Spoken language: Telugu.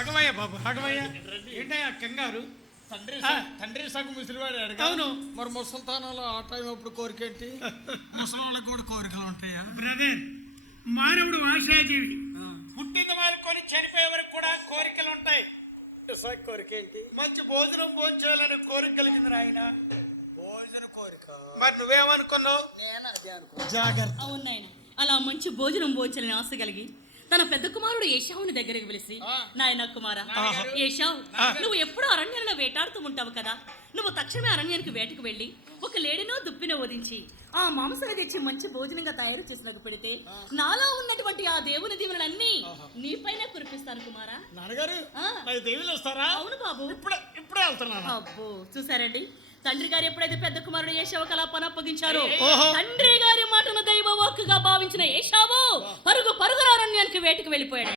ఆగమయ్యా బాబు, ఆగమయ్యా. ఏంటయ్యా కంగారు? తండ్రి సగం ముసలివాడు. అవును. మరి ముసలితనంలో ఆ టైం అప్పుడు కోరిక ఏంటి? ముసలి వాళ్ళకి కూడా కోరికలు ఉంటాయా? బ్రదర్, మానవుడు ఆశాజీవి. పుట్టిన వారికి కొని చనిపోయే వరకు కూడా కోరికలు ఉంటాయి. కోరిక ఏంటి? మంచి భోజనం భోంచేయాలని కోరిక కలిగింది ఆయన. భోజన కోరిక. మరి నువ్వేమనుకున్నావు? జాగ్రత్త. అవును నాయన, అలా మంచి భోజనం భోంచాలని ఆశ కలిగి తన పెద్ద కుమారుడు ఏశావుని దగ్గరికి పిలిచి, నాయన కుమారా, ఏశావు, నువ్వు ఎప్పుడూ అరణ్యంలో వేటాడుతూ ఉంటావు కదా, నువ్వు తక్షణమే అరణ్యానికి వేటకు వెళ్ళి ఒక లేడినో దుప్పినో వధించి ఆ మాంసాన్ని తెచ్చి మంచి భోజనంగా తయారు చేసినకు పెడితే నాలో ఉన్నటువంటి ఆ దేవుని దీవెనలన్నీ నీపైనే కురిపిస్తాను కుమారా. నాన్నగారు దేవుళ్ళు వస్తారా? అవును బాబు, ఇప్పుడే వెళ్తున్నాను. అబ్బో, చూసారండి, తండ్రి గారు ఎప్పుడైతే పెద్ద కుమారుడు ఏశావు అలా పని అప్పగించారో, తండ్రి గారి మాటను దైవ వాక్కుగా భావించిన ఏశావు పరుగు పరుగున అరణ్యానికి వేటకు వెళ్ళిపోయాడు.